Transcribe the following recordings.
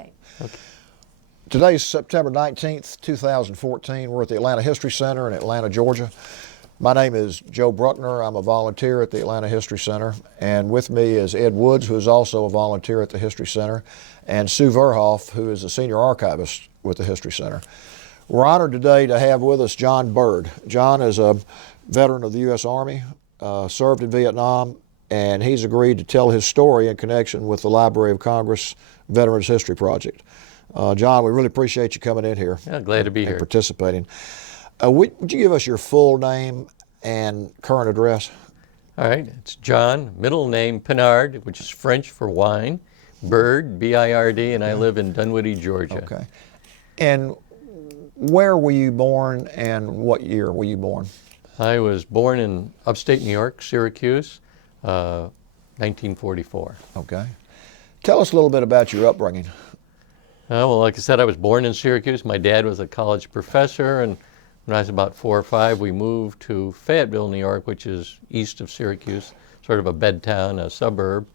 Okay. Today is September 19th, 2014. We're at the Atlanta History Center in Atlanta, Georgia. My name is Joe Bruckner. I'm a volunteer at the Atlanta History Center. And with me is Ed Woods, who is also a volunteer at the History Center, and Sue Verhoff, who is a senior archivist with the History Center. We're honored today to have with us Jon Bird. Jon is a veteran of the U.S. Army, served in Vietnam, and he's agreed to tell his story in connection with the Library of Congress Veterans History Project. Jon, we really appreciate you coming in here. Yeah, glad to be here. Participating. Would you give us your full name and current address? All right, it's Jon, middle name Pinard, which is French for wine, Bird, B-I-R-D, and I live in Dunwoody, Georgia. Okay. And where were you born and what year were you born? I was born in upstate New York, Syracuse, 1944. Okay. Tell us a little bit about your upbringing. Well, like I said, I was born in Syracuse. My dad was a college professor, and when I was about 4 or 5, we moved to Fayetteville, New York, which is east of Syracuse, sort of a bed town, a suburb.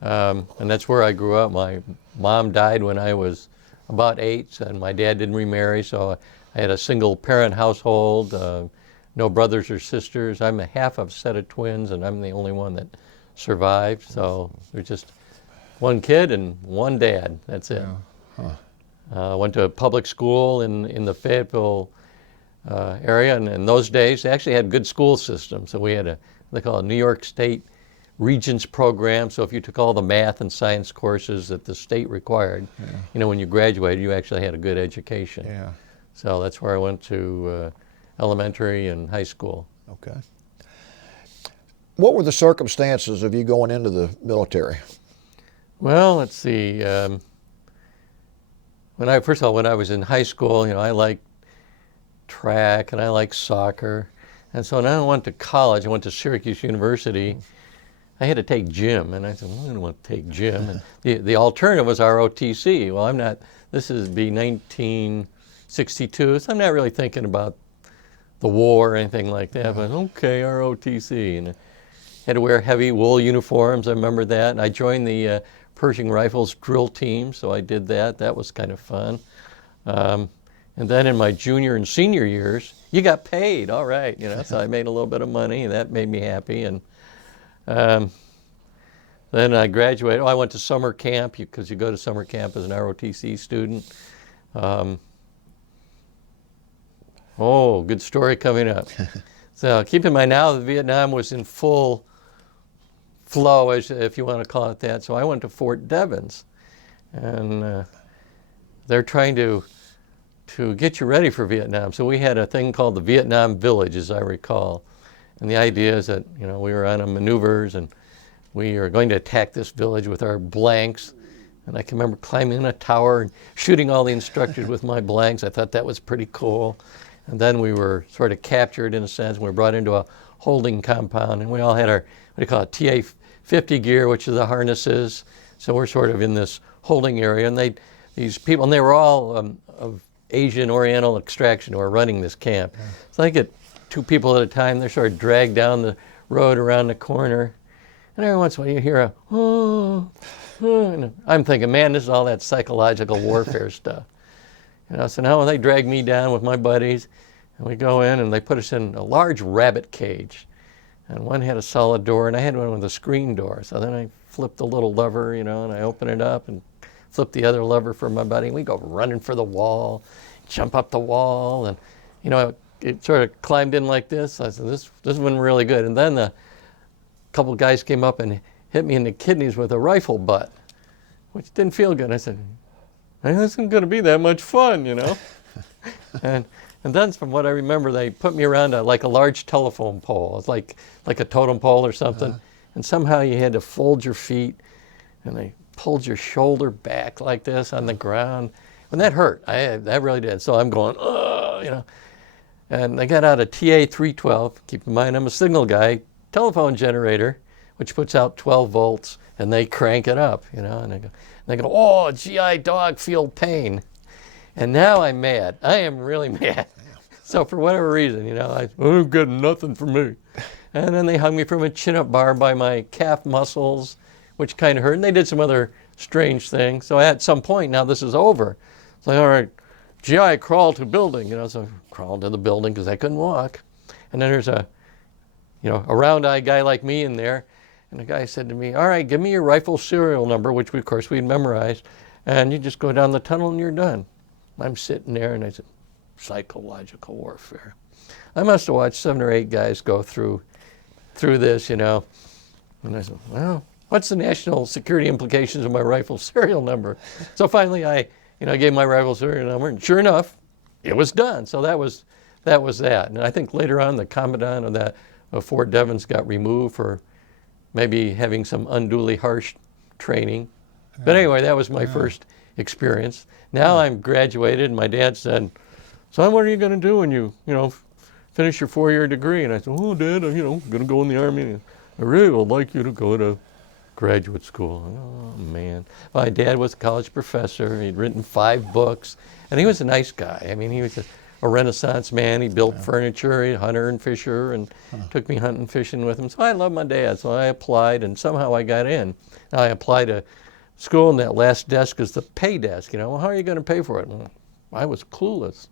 And that's where I grew up. My mom died when I was about 8, and my dad didn't remarry, so I had a single-parent household, no brothers or sisters. I'm a half of a set of twins, and I'm the only one that survived. So there's just one kid and one dad. That's it. Yeah. Huh. Went to a public school in the Fayetteville area, and in those days they actually had good school systems. So we had what they call a New York State Regents program. So if you took all the math and science courses that the state required, you know, when you graduated, you actually had a good education. Yeah. So that's where I went to elementary and high school. Okay. What were the circumstances of you going into the military? Well, let's see. First of all, when I was in high school, you know, I liked track and I liked soccer. And so when I went to college, I went to Syracuse University, I had to take gym. And I said, well, I don't want to take gym. And the alternative was ROTC. Well, this is 1962, so I'm not really thinking about the war or anything like that. But okay, ROTC. And I had to wear heavy wool uniforms, I remember that. And I joined the Pershing Rifles drill team, so I did that. That was kind of fun. And then in my junior and senior years, you got paid, all right, you know, so I made a little bit of money, and that made me happy. And then I graduated. I went to summer camp, because you go to summer camp as an ROTC student. Good story coming up. So keep in mind now that Vietnam was in full flow, if you want to call it that. So I went to Fort Devens, and they're trying to get you ready for Vietnam. So we had a thing called the Vietnam Village, as I recall. And the idea is that, you know, we were on maneuvers, and we are going to attack this village with our blanks. And I can remember climbing in a tower and shooting all the instructors with my blanks. I thought that was pretty cool. And then we were sort of captured, in a sense, and we were brought into a holding compound, and we all had our, what do you call it, TA-50 gear, which is the harnesses. So we're sort of in this holding area, and these people, and they were all of Asian Oriental extraction who were running this camp. Yeah. So I get 2 people at a time. They're sort of dragged down the road around the corner, and every once in a while you hear and I'm thinking, man, this is all that psychological warfare stuff. You know, so now when they drag me down with my buddies, and we go in, and they put us in a large rabbit cage, and one had a solid door, and I had one with a screen door. So then I flipped the little lever, you know, and I open it up and flip the other lever for my buddy, and we go running for the wall, jump up the wall, and, you know, it sort of climbed in like this. I said, this went really good. And then a couple guys came up and hit me in the kidneys with a rifle butt, which didn't feel good. I said, this isn't going to be that much fun, you know. and then from what I remember, they put me around like a large telephone pole. It's like a totem pole or something. And somehow you had to fold your feet, and they pulled your shoulder back like this on the ground. And that hurt. That really did. So I'm going, you know. And I got out a TA-312. Keep in mind, I'm a signal guy. Telephone generator, which puts out 12 volts, and they crank it up, you know. And they go, oh, GI dog, feel pain. And now I'm mad. I am really mad. So for whatever reason, you know, I've got nothing for me. And then they hung me from a chin-up bar by my calf muscles, which kind of hurt. And they did some other strange thing. So at some point, now this is over. It's like, all right, GI crawl to building, so I crawled to the building because I couldn't walk. And then there's a round-eyed guy like me in there. And the guy said to me, all right, give me your rifle serial number, which of course we'd memorized, and you just go down the tunnel and you're done. I'm sitting there and I said, psychological warfare. I must have watched 7 or 8 guys go through this, And I said, well, what's the national security implications of my rifle serial number? So finally I gave my rifle serial number, and sure enough, it was done. So that was that. And I think later on the commandant of Fort Devens got removed for maybe having some unduly harsh training. Yeah. But anyway, that was my first experience. Now I'm graduated, and my dad said, son, what are you going to do when you finish your 4-year degree? And I said, oh, Dad, I'm going to go in the Army. I really would like you to go to graduate school. Oh, man. My dad was a college professor. He'd written 5 books, and he was a nice guy. I mean, he was a Renaissance man. He built furniture, he hunter and fisher, and took me hunting and fishing with him. So I loved my dad. So I applied, and somehow I got in. Now I applied to school, and that last desk is the pay desk. Well, how are you going to pay for it? Well, I was clueless.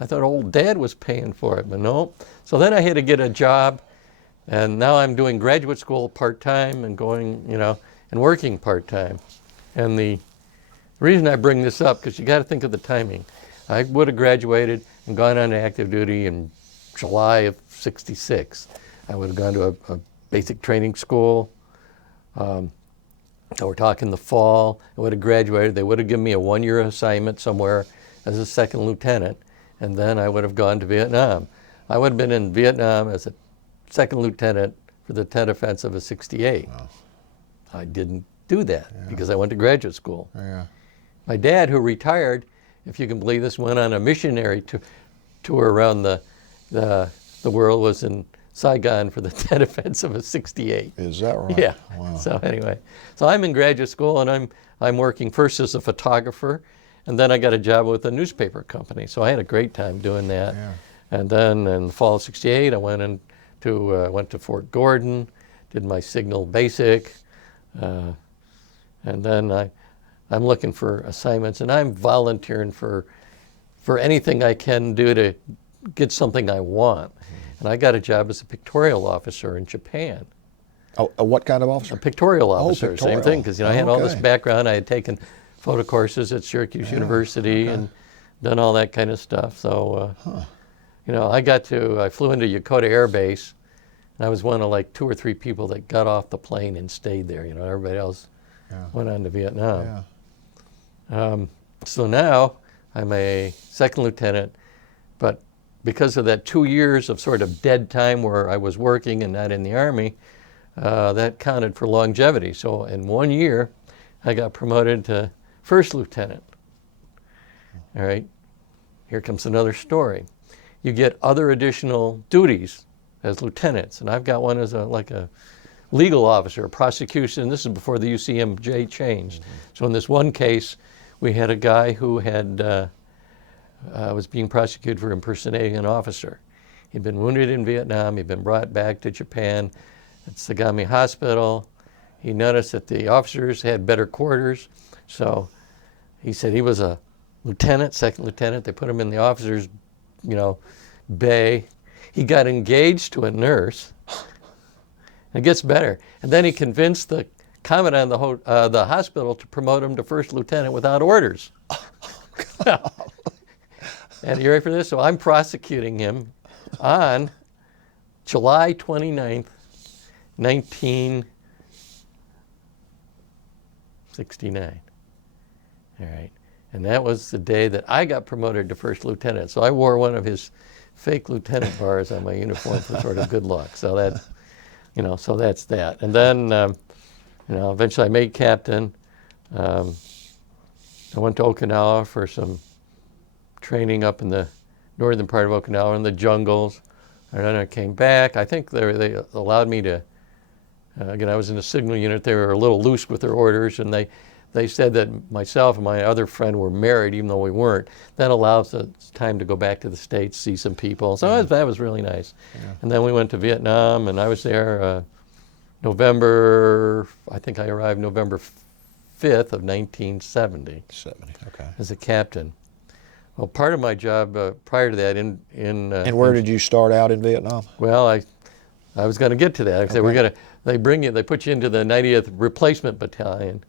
I thought old Dad was paying for it, but no. So then I had to get a job, and now I'm doing graduate school part-time and going, and working part-time. And the reason I bring this up, because you got to think of the timing. I would have graduated and gone on to active duty in July of '66. I would have gone to a basic training school. So we're talking the fall. I would have graduated. They would have given me a 1-year assignment somewhere as a second lieutenant, and then I would have gone to Vietnam. I would have been in Vietnam as a second lieutenant for the Tet Offensive of '68. Wow. I didn't do that because I went to graduate school. Yeah. My dad, who retired, if you can believe this, went on a missionary tour around the world, was in Saigon for the Tet Offensive of '68. Is that right? Yeah. Wow. So anyway, so I'm in graduate school, and I'm working first as a photographer, and then I got a job with a newspaper company. So I had a great time doing that. Yeah. And then in the fall of '68, I went to Fort Gordon, did my signal basic, and then I'm looking for assignments, and I'm volunteering for anything I can do to get something I want. And I got a job as a pictorial officer in Japan. Oh, what kind of officer? A pictorial officer, pictorial. Same thing, because I had all this background. I had taken photo courses at Syracuse University and done all that kind of stuff. So, I flew into Yokota Air Base, and I was one of like 2 or 3 people that got off the plane and stayed there. Everybody else went on to Vietnam. Yeah. So now I'm a second lieutenant, but because of that 2 years of sort of dead time where I was working and not in the Army, that counted for longevity. So in 1 year, I got promoted to first lieutenant. All right, here comes another story. You get other additional duties as lieutenants, and I've got one as a legal officer, a prosecution. This is before the UCMJ changed. Mm-hmm. So in this one case, we had a guy who had was being prosecuted for impersonating an officer. He'd been wounded in Vietnam. He'd been brought back to Japan at Sagami Hospital. He noticed that the officers had better quarters, so he said he was a lieutenant, second lieutenant. They put him in the officers' bay. He got engaged to a nurse. It gets better. And then he convinced the commandant of the hospital to promote him to first lieutenant without orders. And you ready for this? So I'm prosecuting him on July 29th, 1969. All right. And that was the day that I got promoted to first lieutenant. So I wore one of his fake lieutenant bars on my uniform for sort of good luck. So that's, so that's that. And then, eventually I made captain. I went to Okinawa for some training up in the northern part of Okinawa in the jungles. And then I came back. I think they allowed me to, again, I was in the signal unit. They were a little loose with their orders, and they said that myself and my other friend were married, even though we weren't. That allows us time to go back to the States, see some people. So that was really nice. Yeah. And then we went to Vietnam, and I was there November, I think I arrived November 5th of 1970 70. Okay. as a captain. Well, part of my job prior to that And where did you start out in Vietnam? well, I was going to get to that. I said they put you into the 90th Replacement Battalion,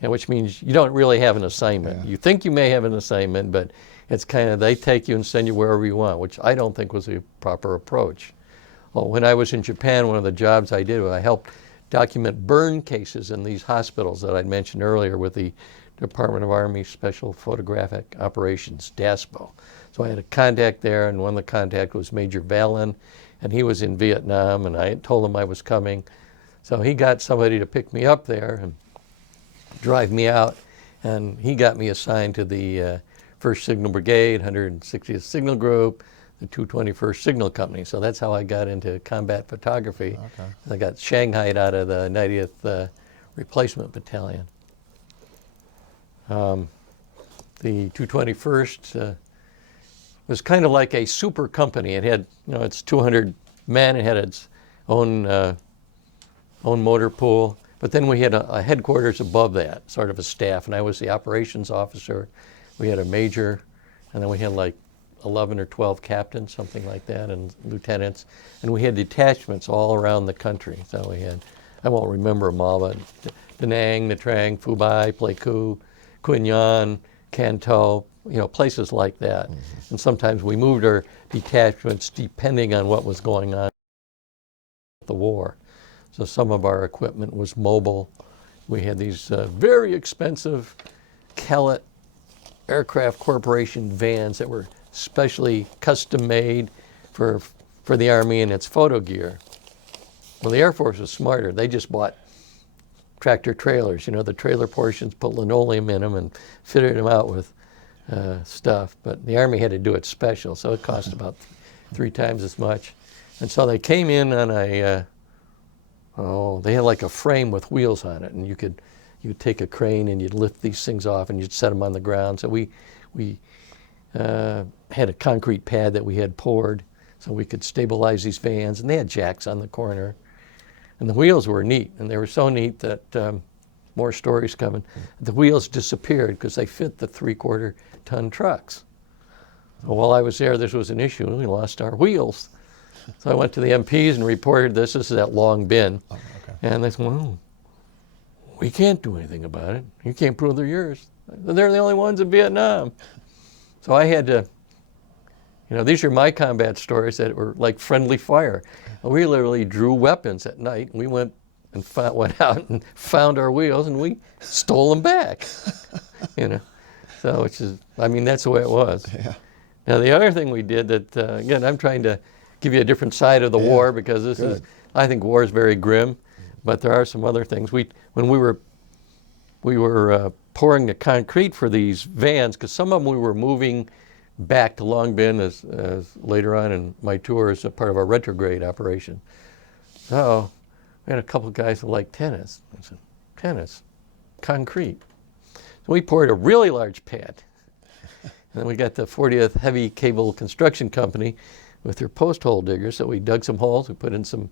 and which means you don't really have an assignment. Yeah. You think you may have an assignment, but it's kind of they take you and send you wherever you want, which I don't think was a proper approach. Well, when I was in Japan, one of the jobs I did was I helped document burn cases in these hospitals that I'd mentioned earlier with the Department of Army Special Photographic Operations, DASPO. So I had a contact there, and one of the contacts was Major Vallon, and he was in Vietnam, and I had told him I was coming. So he got somebody to pick me up there and drive me out, and he got me assigned to the 1st Signal Brigade, 160th Signal Group, the 221st Signal Company. So that's how I got into combat photography. Okay. I got shanghaied out of the 90th Replacement Battalion. The 221st was kind of like a super company. It had, it's 200 men. It had its own motor pool. But then we had a headquarters above that, sort of a staff, and I was the operations officer. We had a major, and then we had like 11 or 12 captains, something like that, and lieutenants. And we had detachments all around the country. So we had, I won't remember them all, but Da Nang, Nha Trang, Phu Bai, Pleiku, Quy Nhon, Can Tho, places like that. Mm-hmm. And sometimes we moved our detachments depending on what was going on with the war. So some of our equipment was mobile. We had these very expensive Kellett Aircraft Corporation vans that were specially custom made for the Army and its photo gear. Well, the Air Force was smarter. They just bought tractor trailers, the trailer portions, put linoleum in them and fitted them out with stuff. But the Army had to do it special, so it cost about 3 times as much. And so they came in on they had like a frame with wheels on it, and you'd take a crane and you'd lift these things off and you'd set them on the ground. So we had a concrete pad that we had poured so we could stabilize these vans, and they had jacks on the corner. And the wheels were neat, and they were so neat that, more stories coming, the wheels disappeared because they fit the 3/4 ton trucks. So while I was there, this was an issue, and we lost our wheels. So I went to the MPs and reported this. This is at Long Bin. Oh, okay. And they said, well, we can't do anything about it. You can't prove they're yours. They're the only ones in Vietnam. So I had to, these are my combat stories that were like friendly fire. We literally drew weapons at night. We went went out and found our wheels, and we stole them back. So that's the way it was. Yeah. Now the other thing we did that, again, I'm trying to give you a different side of the war, because I think war is very grim, but there are some other things. When we were pouring the concrete for these vans, because some of them we were moving back to Long Bin as later on in my tour as a part of our retrograde operation. So we had a couple of guys who liked tennis. I said, tennis, concrete. So we poured a really large pad. And then we got the 40th Heavy Cable Construction Company with their post hole diggers. So we dug some holes, we put in some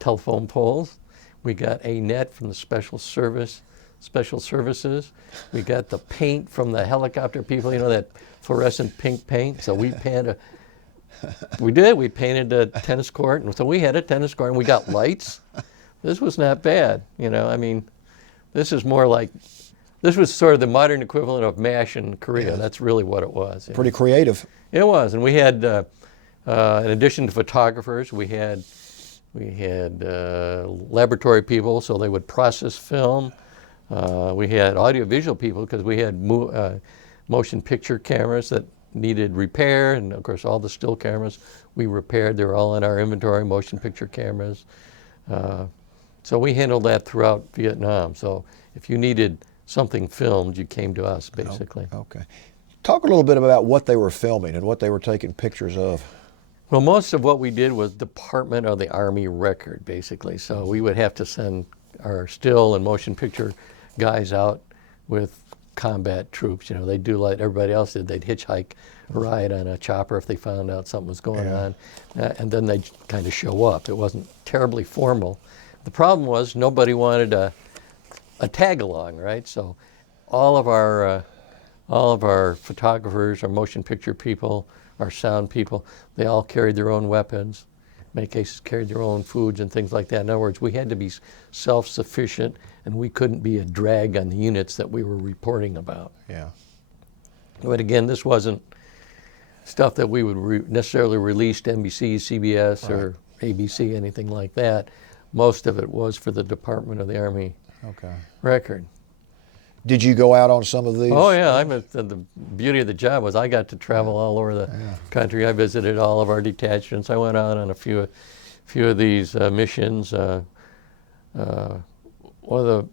telephone poles. We got a net from the Special Services. We got the paint from the helicopter people, that fluorescent pink paint. So we painted a tennis court. And so we had a tennis court, and we got lights. This was not bad. This is more like, this was sort of the modern equivalent of MASH in Korea. Yeah. That's really what it was. Pretty creative. It was. And we had, in addition to photographers, we had laboratory people, so they would process film. We had audiovisual people, because we had motion picture cameras that needed repair, and of course all the still cameras we repaired. They were all in our inventory, motion picture cameras. So we handled that throughout Vietnam. So if you needed something filmed, you came to us, basically. Okay. Talk a little bit about what they were filming and what they were taking pictures of. Well, most of what we did was Department of the Army record, basically. So we would have to send our still and motion picture guys out with combat troops. They'd do like everybody else did. They'd hitchhike a ride on a chopper if they found out something was going on. And then they'd kind of show up. It wasn't terribly formal. The problem was nobody wanted to a tag along, right? So all of our photographers, our motion picture people, our sound people, they all carried their own weapons. In many cases, carried their own foods and things like that. In other words, we had to be self-sufficient, and we couldn't be a drag on the units that we were reporting about. Yeah. But again, this wasn't stuff that we would necessarily release to NBC, CBS, or ABC, anything like that. Most of it was for the Department of the Army record. Did you go out on some of these? Oh yeah, the beauty of the job was I got to travel all over the country. I visited all of our detachments. I went out on a few of these missions. One of the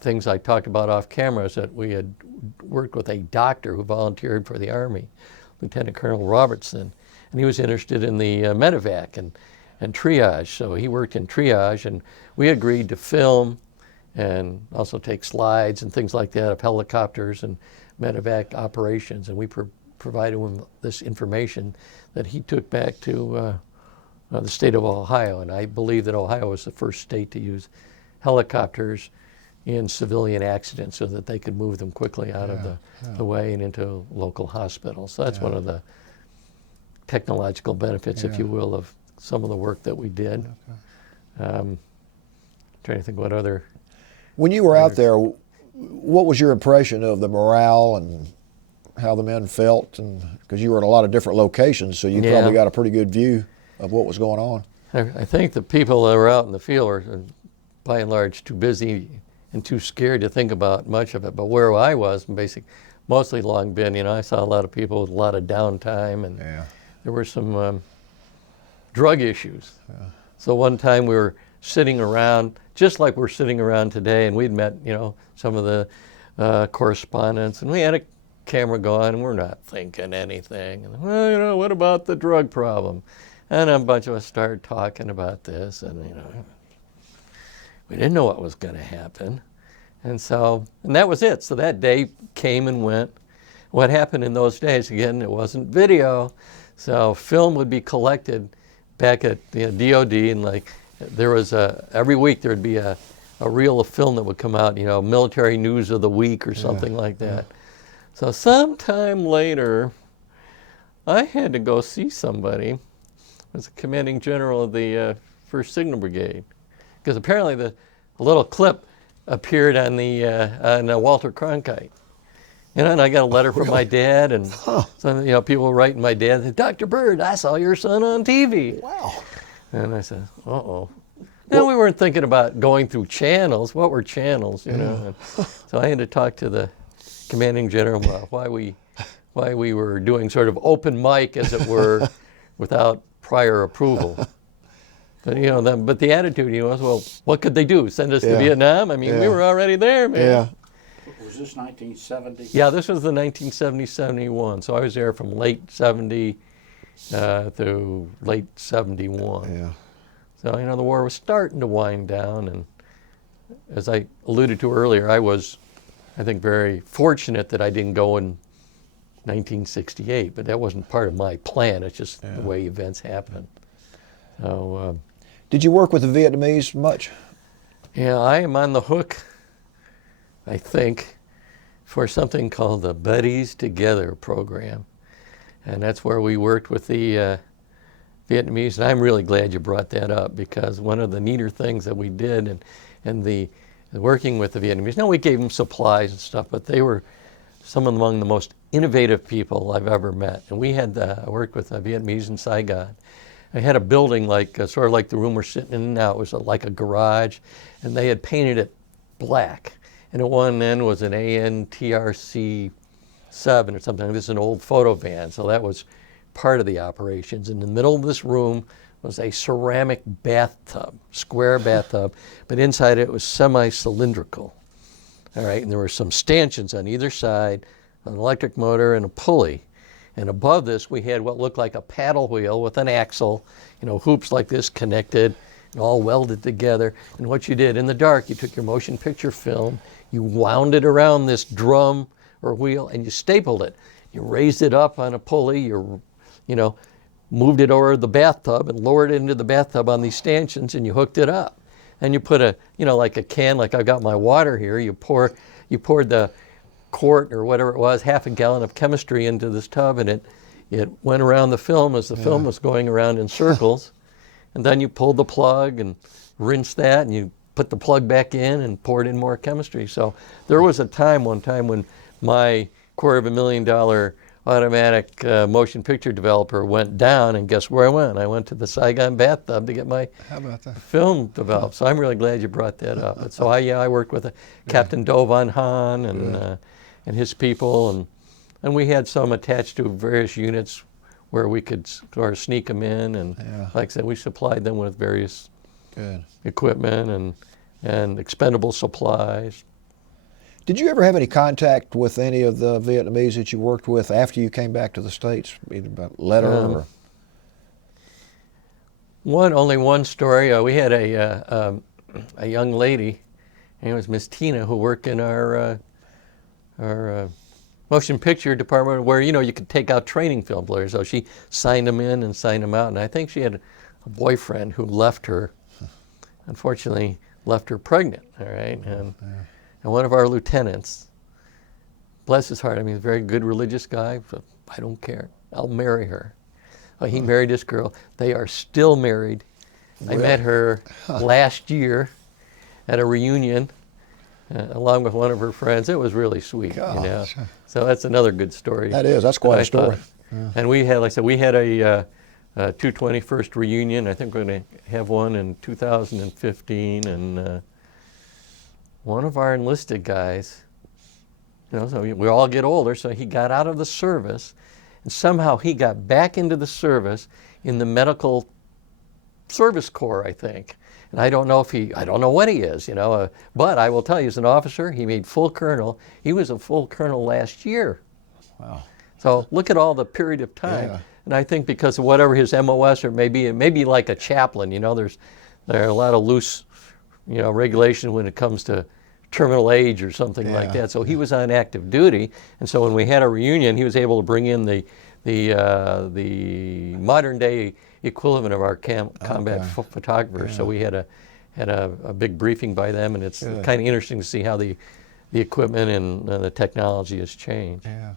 things I talked about off camera is that we had worked with a doctor who volunteered for the Army, Lieutenant Colonel Robertson, and he was interested in the medevac and triage. So he worked in triage, and we agreed to film and also take slides and things like that of helicopters and medevac operations. And we provided him this information that he took back to the state of Ohio. And I believe that Ohio was the first state to use helicopters in civilian accidents so that they could move them quickly out of the way and into local hospitals. So that's one of the technological benefits, if you will, of some of the work that we did. Trying to think what other... When you were out there, what was your impression of the morale and how the men felt? And because you were in a lot of different locations, so you probably got a pretty good view of what was going on. I think the people that were out in the field were, by and large, too busy and too scared to think about much of it. But where I was, mostly Long Binh, I saw a lot of people with a lot of downtime, and there were some drug issues. So one time we were sitting around, just like we're sitting around today, and we'd met, some of the correspondents, and we had a camera going, and we're not thinking anything. And, well, what about the drug problem? And a bunch of us started talking about this, and, we didn't know what was going to happen. And that was it. So that day came and went. What happened in those days, again, it wasn't video, so film would be collected back at the DOD, and there was every week there would be a reel of film that would come out, military news of the week or something like that. So sometime later, I had to go see somebody. It was the commanding general of the 1st Signal Brigade, because apparently a little clip appeared on the Walter Cronkite. And I got a letter from my dad, and so, people were writing my dad, said, Dr. Bird, I saw your son on TV. Wow. And I said, uh-oh. Well, we weren't thinking about going through channels. What were channels, And so I had to talk to the commanding general about why we were doing sort of open mic, as it were, without prior approval. But but the attitude was, well, what could they do? Send us to Vietnam? We were already there, man. Yeah. Was this 1970? Yeah, this was the 1970-71. So I was there from late 70 through late 71. Yeah. So the war was starting to wind down, and as I alluded to earlier, I was, I think, very fortunate that I didn't go in 1968. But that wasn't part of my plan. It's just the way events happened. So. Did you work with the Vietnamese much? Yeah, I am on the hook, I think, for something called the Buddies Together program. And that's where we worked with the Vietnamese. And I'm really glad you brought that up, because one of the neater things that we did and the working with the Vietnamese, now we gave them supplies and stuff, but they were some among the most innovative people I've ever met. And we had worked with the Vietnamese in Saigon. I had a building sort of like the room we're sitting in now. It was like a garage, and they had painted it black. And at one end was an ANTRC 7 or something. This is an old photo van, so that was part of the operations. In the middle of this room was a ceramic bathtub, square bathtub, but inside it was semi-cylindrical. All right, and there were some stanchions on either side, an electric motor and a pulley. And above this, we had what looked like a paddle wheel with an axle, hoops like this connected and all welded together. And what you did in the dark, you took your motion picture film, you wound it around this drum or wheel, and you stapled it. You raised it up on a pulley, you moved it over the bathtub and lowered it into the bathtub on these stanchions, and you hooked it up. and you put a, like a can, like I've got my water here, you poured the quart or whatever it was, half a gallon of chemistry into this tub, and it went around the film as the film was going around in circles. And then you pulled the plug and rinsed that, and you put the plug back in and poured in more chemistry. So there was one time when my $250,000 automatic motion picture developer went down, and guess where I went? I went to the Saigon bathtub to get my film developed. So I'm really glad you brought that up. But so I worked with Captain Do Van Han and his people, and we had some attached to various units where we could sort of sneak them in, and like I said, we supplied them with various equipment and expendable supplies. Did you ever have any contact with any of the Vietnamese that you worked with after you came back to the States, either by letter or? Only one story. We had a young lady, and it was Miss Tina, who worked in our motion picture department, where you could take out training film players. So she signed them in and signed them out, and I think she had a boyfriend who left her, unfortunately left her pregnant. All right, and one of our lieutenants, bless his heart, I mean, he's a very good religious guy, but I don't care, I'll marry her. He married this girl. They are still married. I met her last year at a reunion, along with one of her friends. It was really sweet. So that's another good story. That's quite a story. And we had, like I said, we had a 221st reunion. I think we're going to have one in 2015, and one of our enlisted guys, so we all get older, so he got out of the service, and somehow he got back into the service in the medical service corps, I think. And I don't know what he is, but I will tell you, as an officer, he made full colonel. He was a full colonel last year. Wow. So look at all the period of time. Yeah. And I think because of whatever his MOS, or maybe like a chaplain, there are a lot of loose, regulations when it comes to terminal age or something like that. So he was on active duty, and so when we had a reunion, he was able to bring in the modern day equivalent of our combat photographers. So we had a big briefing by them, and it's kind of interesting to see how the equipment and the technology has changed. Yeah.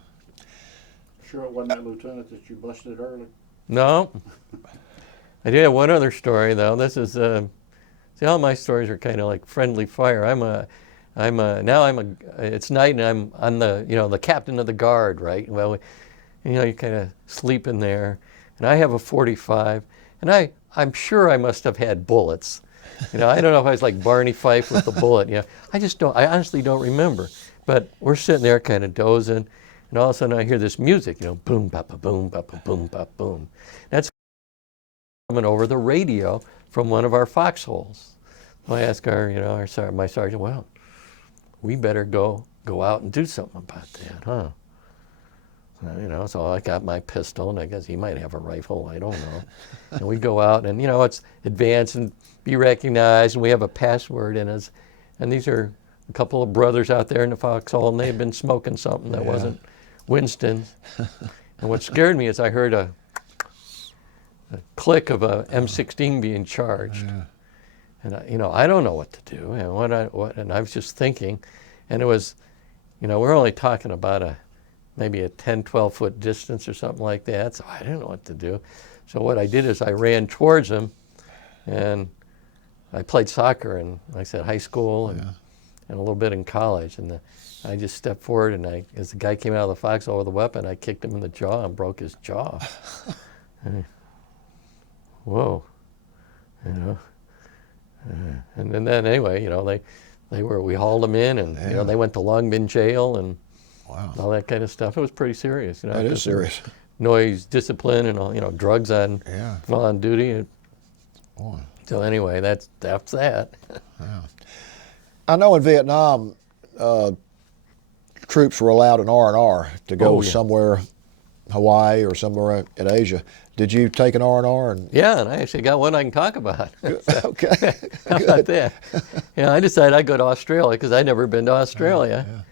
Sure it wasn't that lieutenant that you busted early? No. I do have one other story, though. This is see, all my stories are kind of like friendly fire. It's night, and I'm on the captain of the guard, right? Well, you kind of sleep in there, and I have a .45, and I'm sure I must have had bullets. I don't know if I was like Barney Fife with the bullet. I honestly don't remember. But we're sitting there kind of dozing, and all of a sudden I hear this music, boom, bop, boom, bop, boom, bop, boom. That's coming over the radio from one of our foxholes. I ask my sergeant, well, we better go out and do something about that, huh? So I got my pistol, and I guess he might have a rifle, I don't know. And we go out, and it's advance and be recognized, and we have a password in us. And these are a couple of brothers out there in the foxhole, and they've been smoking something that wasn't Winston's. And what scared me is I heard a click of a M16 being charged. And I don't know what to do, and I was just thinking, and it was, we're only talking about maybe a 10, 12-foot distance or something like that, so I didn't know what to do. So what I did is I ran towards him, and I played soccer in, like I said, high school and a little bit in college, and I just stepped forward, and as the guy came out of the foxhole with a weapon, I kicked him in the jaw and broke his jaw. Whoa, and then anyway, we hauled them in, and they went to Long Bin Jail and all that kind of stuff. It was pretty serious. That is serious. Noise, discipline, and all, drugs on while on duty. Boy. So anyway, that's that. Yeah. I know in Vietnam, troops were allowed an R&R to go somewhere, Hawaii or somewhere in Asia. Did you take an R&R? Yeah, and I actually got one I can talk about. Okay. How about that? I decided I'd go to Australia because I'd never been to Australia.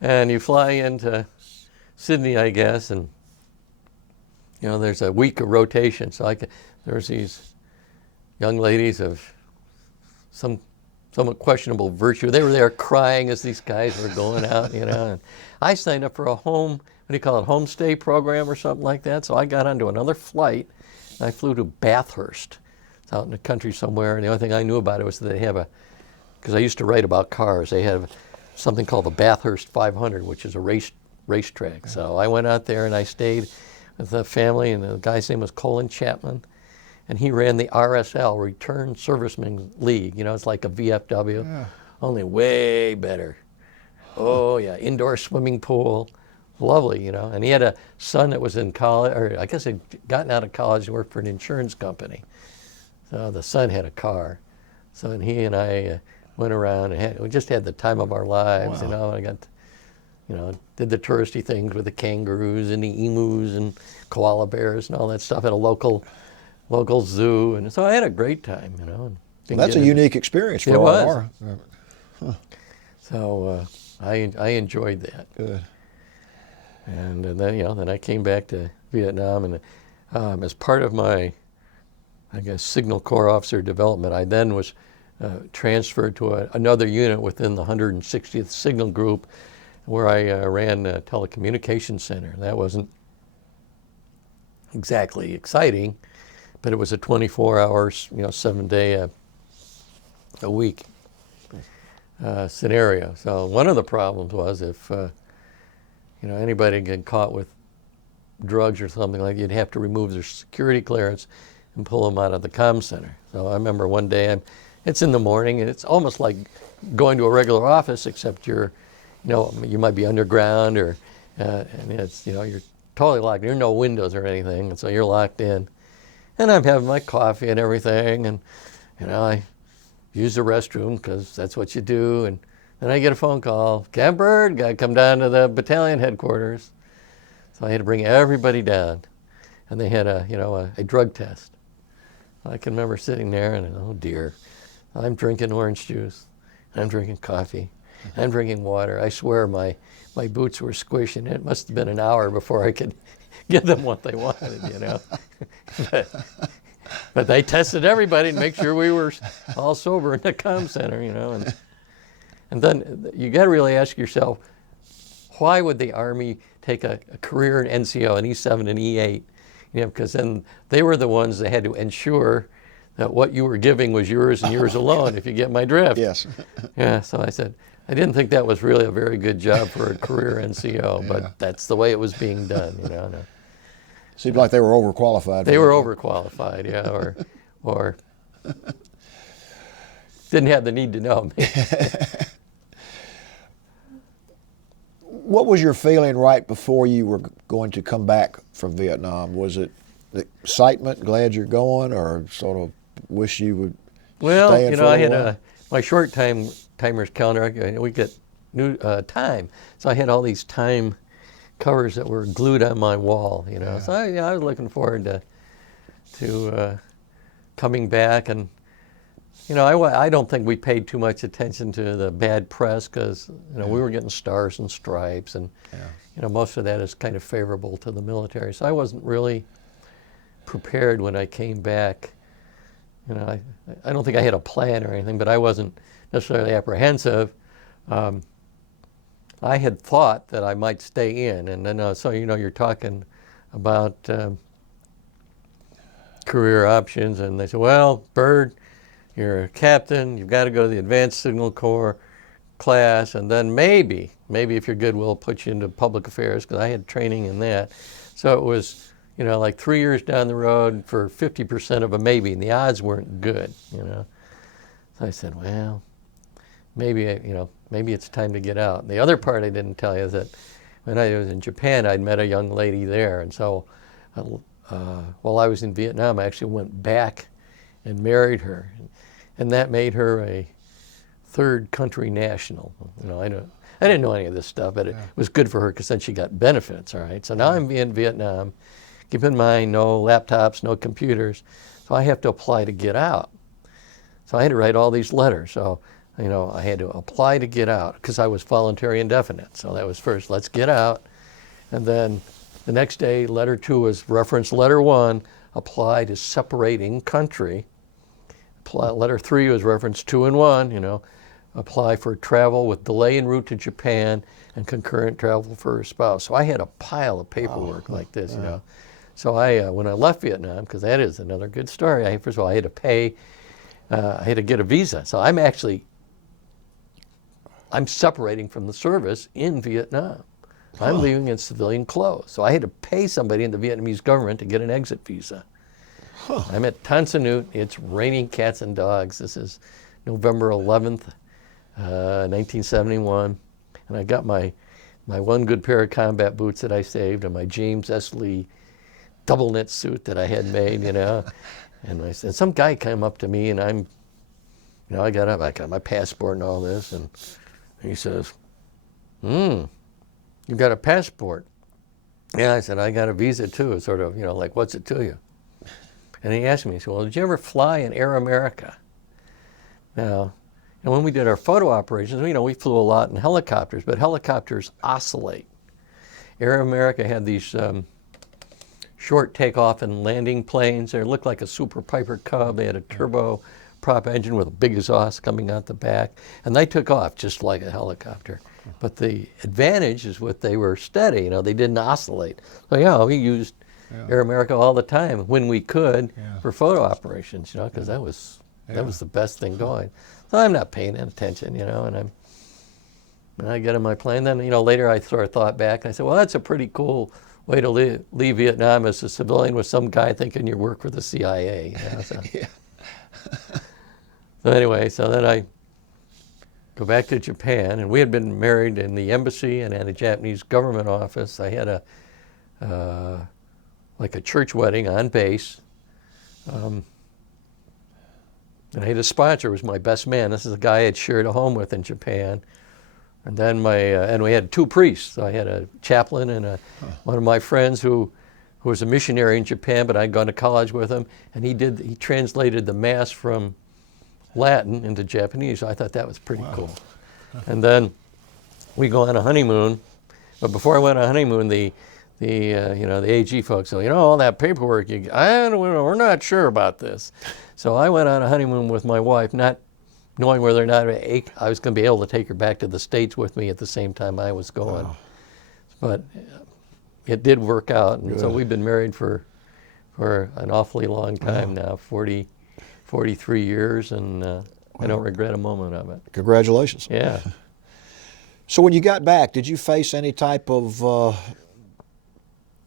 And you fly into Sydney, I guess, and there's a week of rotation. So there's these young ladies of some somewhat questionable virtue. They were there crying as these guys were going out, you know. And I signed up for a what do you call it, homestay program or something like that. So I got onto another flight, and I flew to Bathurst. It's out in the country somewhere, and the only thing I knew about it was that they have because I used to write about cars, they have something called the Bathurst 500, which is a racetrack. So I went out there and I stayed with the family, and the guy's name was Colin Chapman, and he ran the RSL, Return Servicemen League. You know, it's like a VFW, only way better. Oh yeah, indoor swimming pool, lovely, you know. And he had a son that was in college, or I guess he'd gotten out of college and worked for an insurance company. So the son had a car. So and he and I went around and we just had the time of our lives, you know. I got, you know, did the touristy things with the kangaroos and the emus and koala bears and all that stuff at a local zoo, and so I had a great time, you know. Well, that's a unique experience for it was. Huh. So I enjoyed that. Good. And then, you know, then I came back to Vietnam, and as part of my, I guess, Signal Corps officer development, I then was transferred to another unit within the 160th Signal Group, where I ran a telecommunications center. That wasn't exactly exciting, but it was a 24-hour, you know, 7-day a week scenario. So one of the problems was if you know, anybody get caught with drugs or something like that, you'd have to remove their security clearance and pull them out of the comm center. So I remember one day, it's in the morning, and it's almost like going to a regular office, except you're, you know, you might be underground, or and it's, you know, you're totally locked. There are no windows or anything, and so you're locked in. And I'm having my coffee and everything, and, you know, I use the restroom because that's what you do. And then I get a phone call, Captain Bird, got to come down to the battalion headquarters. So I had to bring everybody down, and they had a drug test. I can remember sitting there, and oh dear, I'm drinking orange juice, I'm drinking coffee, I'm drinking water. I swear my boots were squishing. It must have been an hour before I could give them what they wanted, you know. But they tested everybody to make sure we were all sober in the comm center, you know. And then you got to really ask yourself, why would the Army take a career in NCO, an E7 and E8? You know, because then they were the ones that had to ensure that what you were giving was yours and yours alone, if you get my drift. Yes. Yeah, so I said, I didn't think that was really a very good job for a career NCO, but that's the way it was being done, you know. Seemed like they were overqualified. They were overqualified, yeah, or didn't have the need to know me. What was your feeling right before you were going to come back from Vietnam? Was it excitement, glad you're going, or sort of wish you would stay in you for know, a I had while? My short timer's calendar. We get new time, so I had all these time covers that were glued on my wall. You know, Yeah. so I was looking forward to coming back, and you know, I don't think we paid too much attention to the bad press because, you know, we were getting stars and stripes, and you know, most of that is kind of favorable to the military. So I wasn't really prepared when I came back. You know, I don't think I had a plan or anything, but I wasn't necessarily apprehensive. I had thought that I might stay in, and then so you know, you're talking about career options, and they said, well, Bird, you're a captain, you've got to go to the Advanced Signal Corps class, and then maybe if you're good, we'll put you into public affairs, because I had training in that. So it was, you know, like 3 years down the road for 50% of a maybe, and the odds weren't good, you know. So I said, well, maybe it's time to get out. And the other part I didn't tell you is that when I was in Japan, I'd met a young lady there, and so while I was in Vietnam, I actually went back and married her, and that made her a third country national. You know, I didn't know any of this stuff, but it was good for her because then she got benefits. All right, so now I'm in Vietnam. Keep in mind, no laptops, no computers, so I have to apply to get out. So I had to write all these letters. So, you know, I had to apply to get out because I was voluntary indefinite. So that was first, let's get out. And then the next day, letter 2 was reference letter 1, apply to separating country, letter 3 was reference 2 and 1, you know, apply for travel with delay en route to Japan and concurrent travel for a spouse. So I had a pile of paperwork like this, you know. So when I left Vietnam, because that is another good story, first of all, I had to pay, I had to get a visa. So I'm separating from the service in Vietnam. I'm leaving in civilian clothes. So I had to pay somebody in the Vietnamese government to get an exit visa. I'm at Tan Son Nhut. It's raining cats and dogs. This is November 11th, 1971. And I got my one good pair of combat boots that I saved and my James S. Lee double knit suit that I had made, you know. And some guy came up to me and I got up, I got my passport and all this, and he says, you got a passport? Yeah, I said, I got a visa too. It's sort of, you know, like, what's it to you? And he asked me, he said, well, did you ever fly in Air America? Now, and when we did our photo operations, you know, we flew a lot in helicopters, but helicopters oscillate. Air America had these short takeoff and landing planes. They looked like a Super Piper Cub. They had a turbo prop engine with a big exhaust coming out the back, and they took off just like a helicopter. But the advantage is what they were steady, you know, they didn't oscillate. So yeah, we used Air America all the time when we could for photo operations, you know, because that was the best thing going. So I'm not paying attention, you know, and I get on my plane. Then, you know, later I sort of thought back and I said, well, that's a pretty cool way to leave Vietnam as a civilian with some guy thinking you work for the CIA. You know, so. So anyway, so then I go back to Japan, and we had been married in the embassy and at a Japanese government office. I had like a church wedding on base. And I had a sponsor, who was my best man. This is a guy I had shared a home with in Japan. And then and we had 2 priests. So I had a chaplain and one of my friends who was a missionary in Japan, but I'd gone to college with him, and he translated the Mass from Latin into Japanese. So I thought that was pretty cool. And then we go on a honeymoon, but before I went on a honeymoon, the AG folks said, you know, all that paperwork, we're not sure about this. So I went on a honeymoon with my wife, not knowing whether or not I was going to be able to take her back to the States with me at the same time I was going. But it did work out, and so we've been married for an awfully long time now, 43 years, and I don't regret a moment of it. Congratulations. Yeah. So when you got back, did you face any type of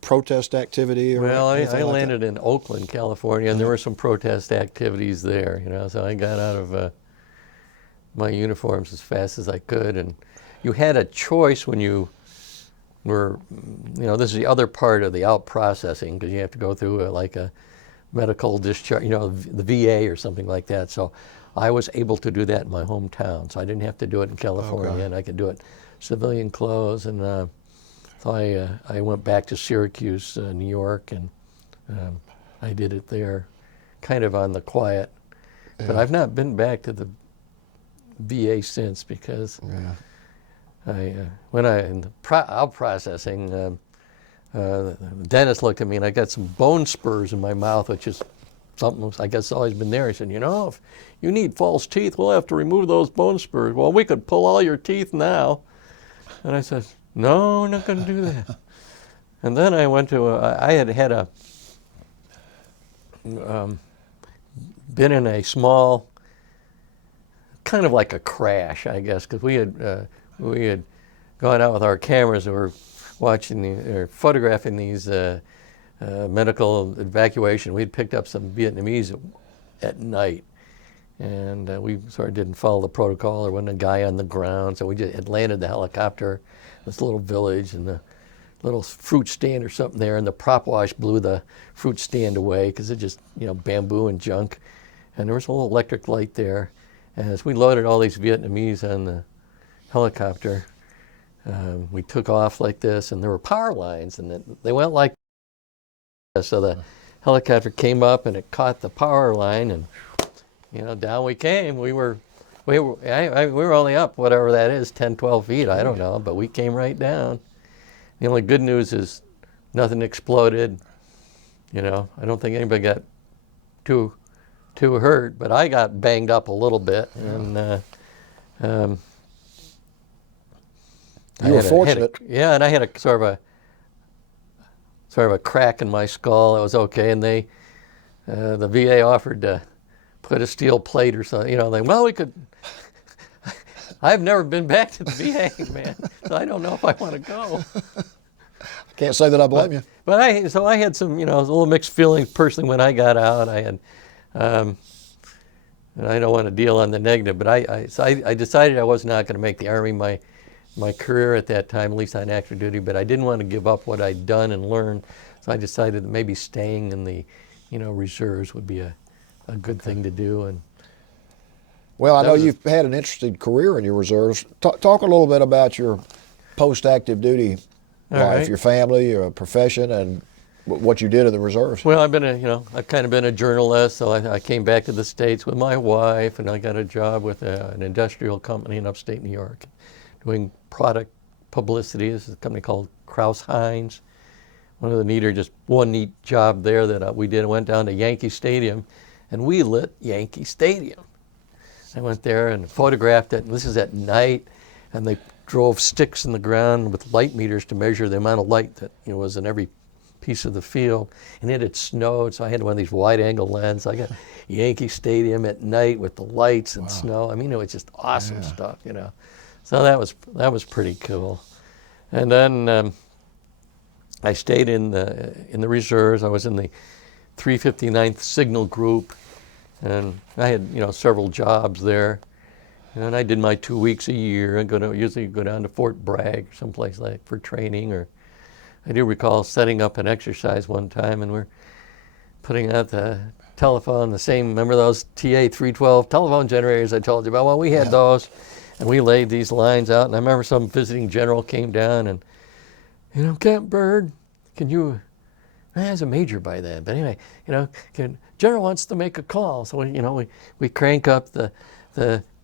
protest activity? Or well, I like landed in Oakland, California, and there were some protest activities there, you know, so I got out of my uniforms as fast as I could. And you had a choice when you were, you know, this is the other part of the out processing, because you have to go through like a medical discharge, you know, the VA or something like that. So I was able to do that in my hometown, so I didn't have to do it in California, and I could do it civilian clothes. And so I went back to Syracuse, New York, and I did it there, kind of on the quiet. But I've not been back to the VA since, because when in the out processing, the dentist looked at me and I got some bone spurs in my mouth, which is something I guess always been there. He said, you know, if you need false teeth, we'll have to remove those bone spurs. Well, we could pull all your teeth now. And I said, no, we're not going to do that. And then I went to I had been in a small, kind of like a crash, I guess, because we had gone out with our cameras and were watching or photographing these medical evacuation. We'd picked up some Vietnamese at night, and we sort of didn't follow the protocol. There wasn't a guy on the ground, so we just had landed the helicopter, this little village, and the little fruit stand or something there, and the prop wash blew the fruit stand away because it just, you know, bamboo and junk. And there was a little electric light there. And as we loaded all these Vietnamese on the helicopter, we took off like this, and there were power lines, and they went like this. So the helicopter came up, and it caught the power line, and, you know, down we came. We were only up, whatever that is, 10, 12 feet, I don't know, but we came right down. The only good news is nothing exploded. You know, I don't think anybody got too too hurt, but I got banged up a little bit, and You were fortunate. yeah, and I had a sort of a crack in my skull. It was okay, and they, the VA offered to put a steel plate or something. You know, well, we could. I've never been back to the VA, man, so I don't know if I want to go. Can't say that I blame you. But I had some, a little mixed feelings personally when I got out. I had, and I don't want to deal on the negative, but I decided I was not going to make the Army my career at that time, at least on active duty. But I didn't want to give up what I'd done and learned, so I decided that maybe staying in the, reserves would be a good thing to do. And well, I know you've had an interesting career in your reserves. Talk a little bit about your post-active duty life, right. Your family, your profession, and what you did in the reserves. Well, I've kind of been a journalist, so I came back to the States with my wife, and I got a job with an industrial company in upstate New York, doing product publicity. This is a company called Kraus-Heinz. One neat job there that we did. I went down to Yankee Stadium, and we lit Yankee Stadium. I went there and photographed it, and this is at night, and they drove sticks in the ground with light meters to measure the amount of light that was in every piece of the field. And it had snowed, so I had one of these wide-angle lenses. I got Yankee Stadium at night with the lights and snow. I mean, it was just awesome stuff, So that was pretty cool. And then I stayed in the reserves. I was in the 359th Signal Group, and I had several jobs there. And I did my 2 weeks a year. I usually go down to Fort Bragg, someplace like for training. Or I do recall setting up an exercise one time, and we're putting out the telephone. Remember those TA-312 telephone generators I told you about? Well, we had those, and we laid these lines out. And I remember some visiting general came down and, Captain Bird, can you? I was a major by then, but anyway, General wants to make a call, so we crank up the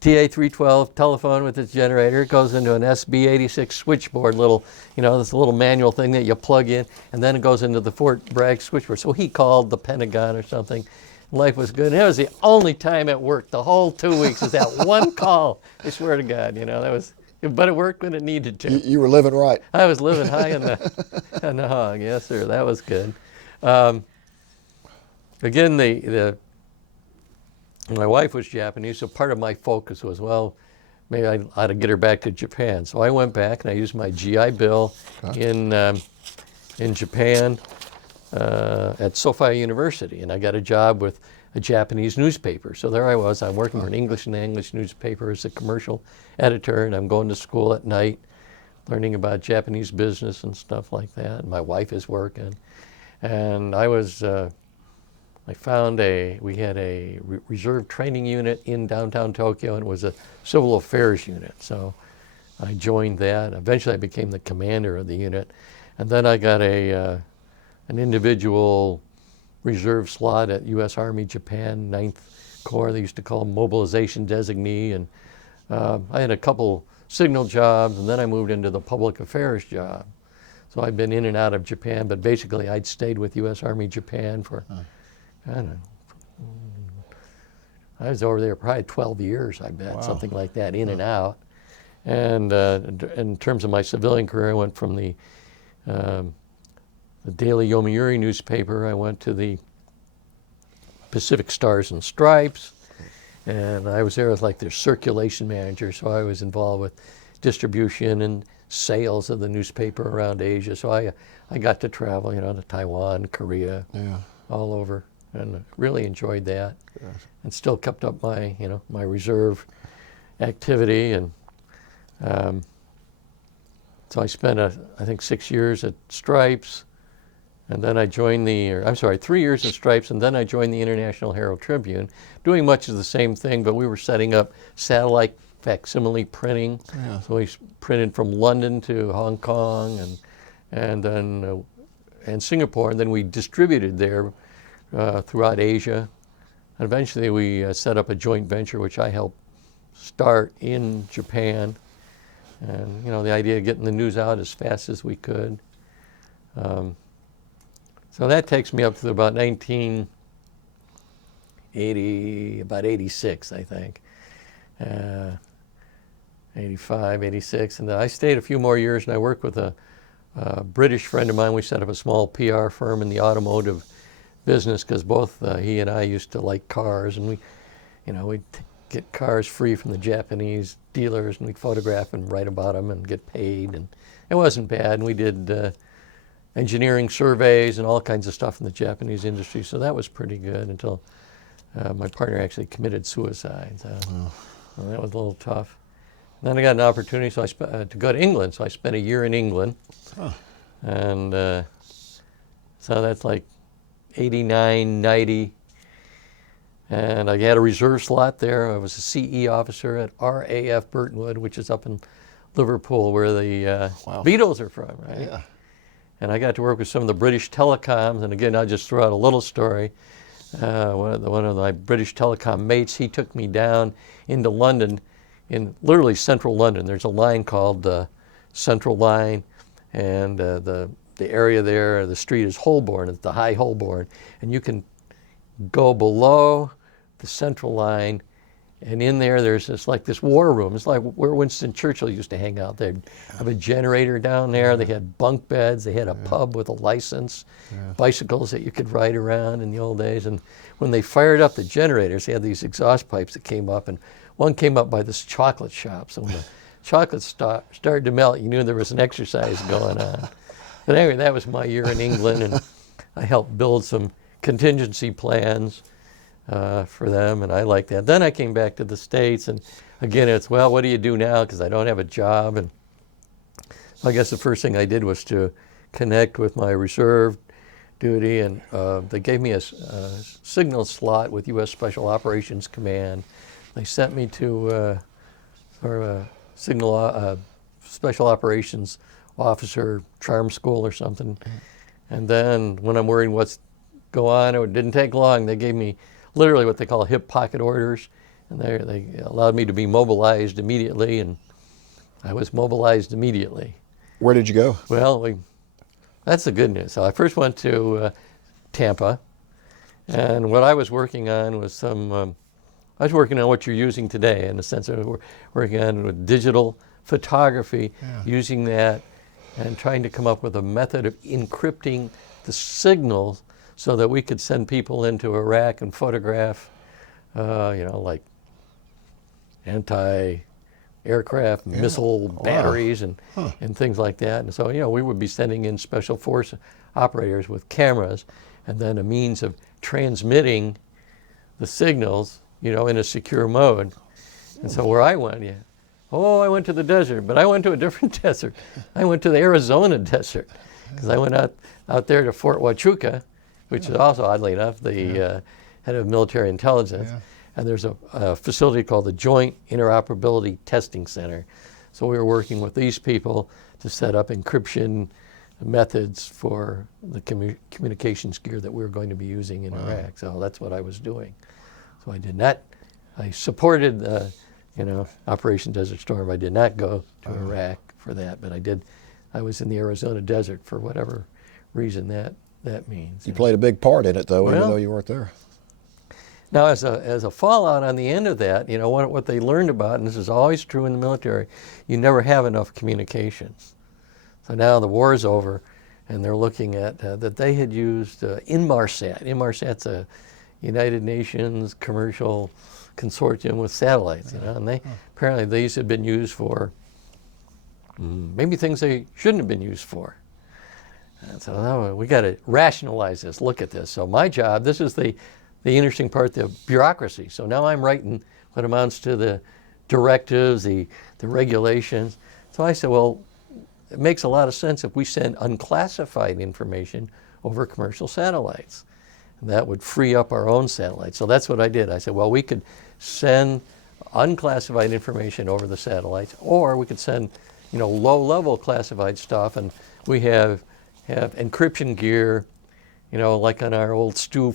TA-312 telephone with its generator. It goes into an SB-86 switchboard, this little manual thing that you plug in, and then it goes into the Fort Bragg switchboard. So he called the Pentagon or something. Life was good. And it was the only time it worked the whole 2 weeks, is that one call. I swear to God, but it worked when it needed to. You were living right. I was living high on the hog. Yes, sir. That was good. Again, my wife was Japanese, so part of my focus was, maybe I ought to get her back to Japan. So I went back and I used my GI Bill in Japan at SoFi University, and I got a job with a Japanese newspaper. So there I was. I'm working for an English newspaper as a commercial editor, and I'm going to school at night, learning about Japanese business and stuff like that. And my wife is working, and we had a reserve training unit in downtown Tokyo, and it was a civil affairs unit. So I joined that. Eventually I became the commander of the unit. And then I got an individual reserve slot at U.S. Army Japan 9th Corps. They used to call mobilization designee. And I had a couple signal jobs, and then I moved into the public affairs job. So I've been in and out of Japan, but basically I'd stayed with U.S. Army Japan for, I don't know, I was over there probably 12 years, I bet, something like that, in and out. And in terms of my civilian career, I went from the Daily Yomiuri newspaper, I went to the Pacific Stars and Stripes, and I was there as like their circulation manager, so I was involved with distribution and sales of the newspaper around Asia. So I got to travel, to Taiwan, Korea, all over, and really enjoyed that. Yes. And still kept up my, my reserve activity. And so I spent, I think, 6 years at Stripes, and then I joined 3 years at Stripes, and then I joined the International Herald Tribune, doing much of the same thing, but we were setting up satellite facsimile printing. Yeah. So we printed from London to Hong Kong and then Singapore, and then we distributed there throughout Asia. And eventually we set up a joint venture, which I helped start in Japan. And the idea of getting the news out as fast as we could. So that takes me up to about 1980 about 86, I think. 85, 86. And then I stayed a few more years, and I worked with a British friend of mine. We set up a small PR firm in the automotive business because both he and I used to like cars, and we'd get cars free from the Japanese dealers, and we'd photograph and write about them and get paid. And it wasn't bad. And we did engineering surveys and all kinds of stuff in the Japanese industry. So that was pretty good until my partner actually committed suicide. So well, that was a little tough. And then I got an opportunity to go to England. So I spent a year in England. And so that's like 89, 90. And I had a reserve slot there. I was a CE officer at RAF Burtonwood, which is up in Liverpool, where the Beatles are from, right? Yeah. And I got to work with some of the British telecoms. And again, I'll just throw out a little story. One of my British telecom mates, he took me down into London, in literally central London. There's a line called the Central Line, and the area there, the street is Holborn. It's the High Holborn. And you can go below the Central Line, and in there's this war room. It's like where Winston Churchill used to hang out. They'd have a generator down there. They had bunk beds. They had a pub with a license, bicycles that you could ride around in the old days. And when they fired up the generators, they had these exhaust pipes that came up, and one came up by this chocolate shop. So when the chocolate started to melt, you knew there was an exercise going on. But anyway, that was my year in England, and I helped build some contingency plans for them, and I liked that. Then I came back to the States, and again, it's, well, what do you do now? Because I don't have a job. And I guess the first thing I did was to connect with my reserve duty, and they gave me a signal slot with U.S. Special Operations Command. They sent me to a signal special operations officer charm school or something. And then when I'm worried what's go on, it didn't take long. They gave me literally what they call hip pocket orders, and they allowed me to be mobilized immediately, and I was mobilized immediately. Where did you go? Well, that's the good news. So I first went to Tampa, and what I was working on was I was working on what you're using today, in the sense of working on with digital photography, using that and trying to come up with a method of encrypting the signals so that we could send people into Iraq and photograph, like anti-aircraft missile batteries and things like that. And so, we would be sending in special force operators with cameras, and then a means of transmitting the signals, in a secure mode. And so where I went, I went to the desert, but I went to a different desert. I went to the Arizona desert, because I went out there to Fort Huachuca, which is also, oddly enough, the head of military intelligence. And there's a facility called the Joint Interoperability Testing Center. So we were working with these people to set up encryption methods for the communications gear that we were going to be using in Iraq. So that's what I was doing. So I did not, I supported Operation Desert Storm. I did not go to Iraq for that, but I was in the Arizona desert for whatever reason that means. You played a big part in it, though, even though you weren't there. Now, as a fallout on the end of that, what they learned about, and this is always true in the military, you never have enough communications. So now the war is over, and they're looking at that they had used Inmarsat. Inmarsat's a United Nations commercial consortium with satellites, and apparently these had been used for maybe things they shouldn't have been used for. And so now we got to rationalize this, look at this. So my job, this is the interesting part, the bureaucracy. So now I'm writing what amounts to the directives, the regulations. So I said, well, it makes a lot of sense if we send unclassified information over commercial satellites. And that would free up our own satellites. So that's what I did. I said, well, we could send unclassified information over the satellites, or we could send, low-level classified stuff, and we have encryption gear, like on our old Stu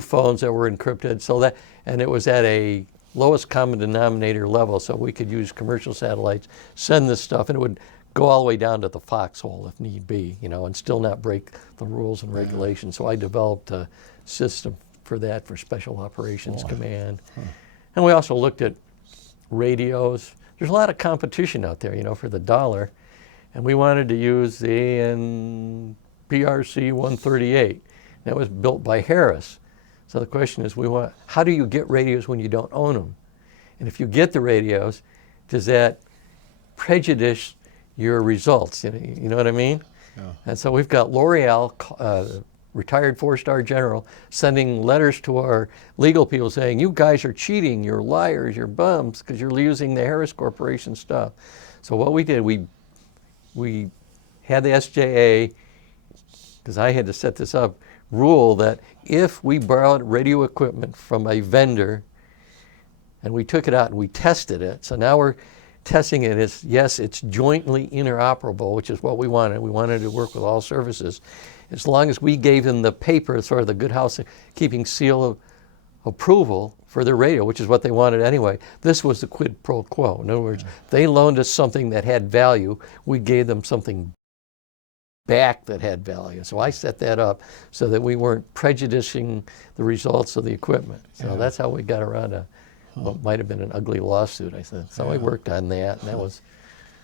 phones that were encrypted. And it was at a lowest common denominator level, so we could use commercial satellites, send this stuff, and it would go all the way down to the foxhole if need be, and still not break the rules and regulations. So I developed a system for that, for Special Operations Command. And we also looked at radios. There's a lot of competition out there, you know, for the dollar. And we wanted to use the PRC 138. That was built by Harris. So the question is, how do you get radios when you don't own them? And if you get the radios, does that prejudice your results? You know what I mean? Yeah. And so we've got L'Oreal, retired 4-star general, sending letters to our legal people saying, you guys are cheating, you're liars, you're bums, because you're using the Harris Corporation stuff. So what we did, we had the SJA, because I had to set this up, rule that if we borrowed radio equipment from a vendor and we took it out and we tested it, so now we're testing it as, yes, it's jointly interoperable, which is what we wanted. We wanted to work with all services. As long as we gave them the paper, sort of the good housekeeping seal of approval for their radio, which is what they wanted anyway. This was the quid pro quo. In other words, they loaned us something that had value. We gave them something back that had value. So I set that up so that we weren't prejudicing the results of the equipment. So that's how we got around what might have been an ugly lawsuit, I think. So I worked on that, and that was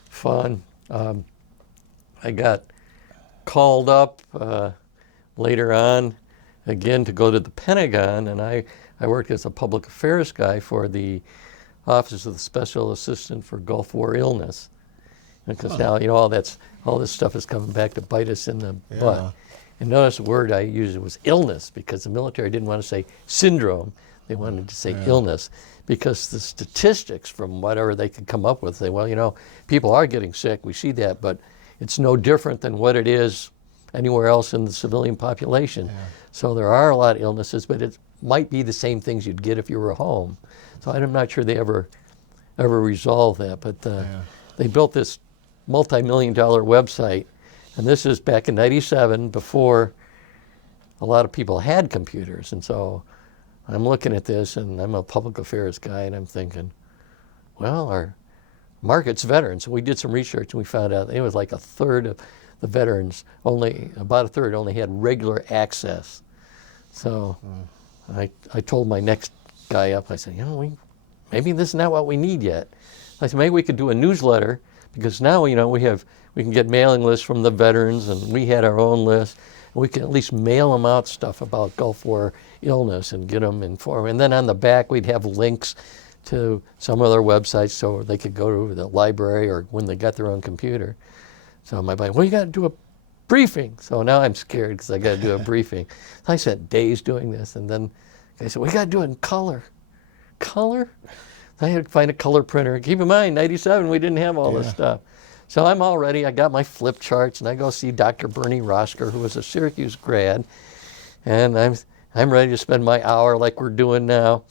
fun. I got called up later on again to go to the Pentagon, and I worked as a public affairs guy for the Office of the Special Assistant for Gulf War Illness. Because now, you know, all this stuff is coming back to bite us in the butt. And notice the word I used was illness, because the military didn't want to say syndrome. They wanted to say illness, because the statistics from whatever they could come up with say, well, you know, people are getting sick, we see that, but it's no different than what it is anywhere else in the civilian population. So there are a lot of illnesses, but it might be the same things you'd get if you were home. So I'm not sure they ever resolved that, but they built this multi-million-dollar website, and this is back in '97, before a lot of people had computers. And so I'm looking at this, and I'm a public affairs guy, and I'm thinking, well, our market's veterans. So we did some research, and we found out it was like a third of the veterans, about a third only had regular access. So I told my next guy up, I said, you know, maybe this is not what we need yet. I said, maybe we could do a newsletter, because now, you know, we can get mailing lists from the veterans, and we had our own list. And we can at least mail them out stuff about Gulf War illness and get them informed. And then on the back, we'd have links to some other websites so they could go to the library or when they got their own computer. So my buddy, well, you got to do a briefing. So now I'm scared because I got to do a briefing. I spent days doing this, and then I said, we got to do it in color. Color? I had to find a color printer. Keep in mind, '97, we didn't have all this stuff. So I'm all ready. I got my flip charts, and I go see Dr. Bernie Rosker, who was a Syracuse grad, and I'm ready to spend my hour like we're doing now.